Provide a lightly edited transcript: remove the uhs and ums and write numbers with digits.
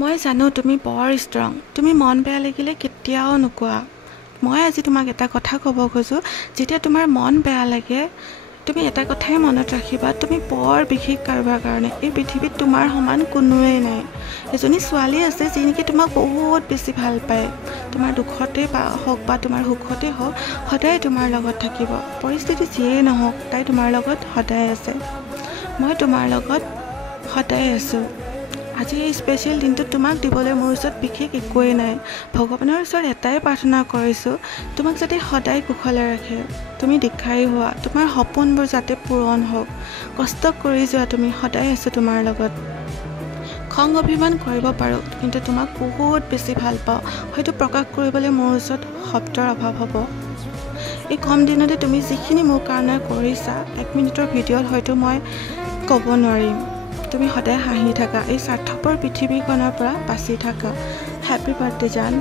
মই জানো তুমি বৰ ষ্ট্ৰং। তুমি মন বেয়া লাগিলে কেতিয়াও নোকোৱা। মই আজি তোমাক এটা কথা ক'ব খোজোঁ, যেতিয়া তোমাৰ মন বেয়া লাগে তুমি এটা কথাই মনত ৰাখিবা, তুমি বৰ বিশেষ কাৰোবাৰ কাৰণে। এই পৃথিৱীত তোমাৰ সমান কোনোৱেই নাই। এজনী ছোৱালী আছে যি নেকি তোমাক বহুত বেছি ভাল পায়। তোমাৰ দুখতে হওক বা তোমাৰ সুখতে হওক সদায় তোমাৰ লগত থাকিব। পৰিস্থিতি যিয়েই নহওক তাই তোমাৰ লগত সদায় আছে। মই তোমাৰ লগত সদায় আছোঁ। আজি এই স্পেচিয়েল দিনটোত তোমাক দিবলৈ মোৰ ওচৰত বিশেষ একোৱেই নাই। ভগৱানৰ ওচৰত এটাই প্ৰাৰ্থনা কৰিছোঁ, তোমাক যাতে সদায় কুশলে ৰাখে। তুমি দীৰ্ঘায়ু হোৱা, তোমাৰ সপোনবোৰ যাতে পূৰণ হওক। কষ্ট কৰি যোৱা, তুমি সদায় আছোঁ তোমাৰ লগত। খং অভিমান কৰিব পাৰোঁ, কিন্তু তোমাক বহুত বেছি ভাল পাওঁ। হয়তো প্ৰকাশ কৰিবলৈ মোৰ ওচৰত শব্দৰ অভাৱ হ'ব। এই কম দিনতে তুমি যিখিনি মোৰ কাৰণে কৰিছা, 1 মিনিটৰ ভিডিঅ'ত হয়তো মই ক'ব নোৱাৰিম। তুমি সদায় হাঁহি থাকা, এই স্বাৰ্থপৰ পৃথিৱীখনৰ পৰা বাচি থাকা। হেপী বাৰ্থডে জান।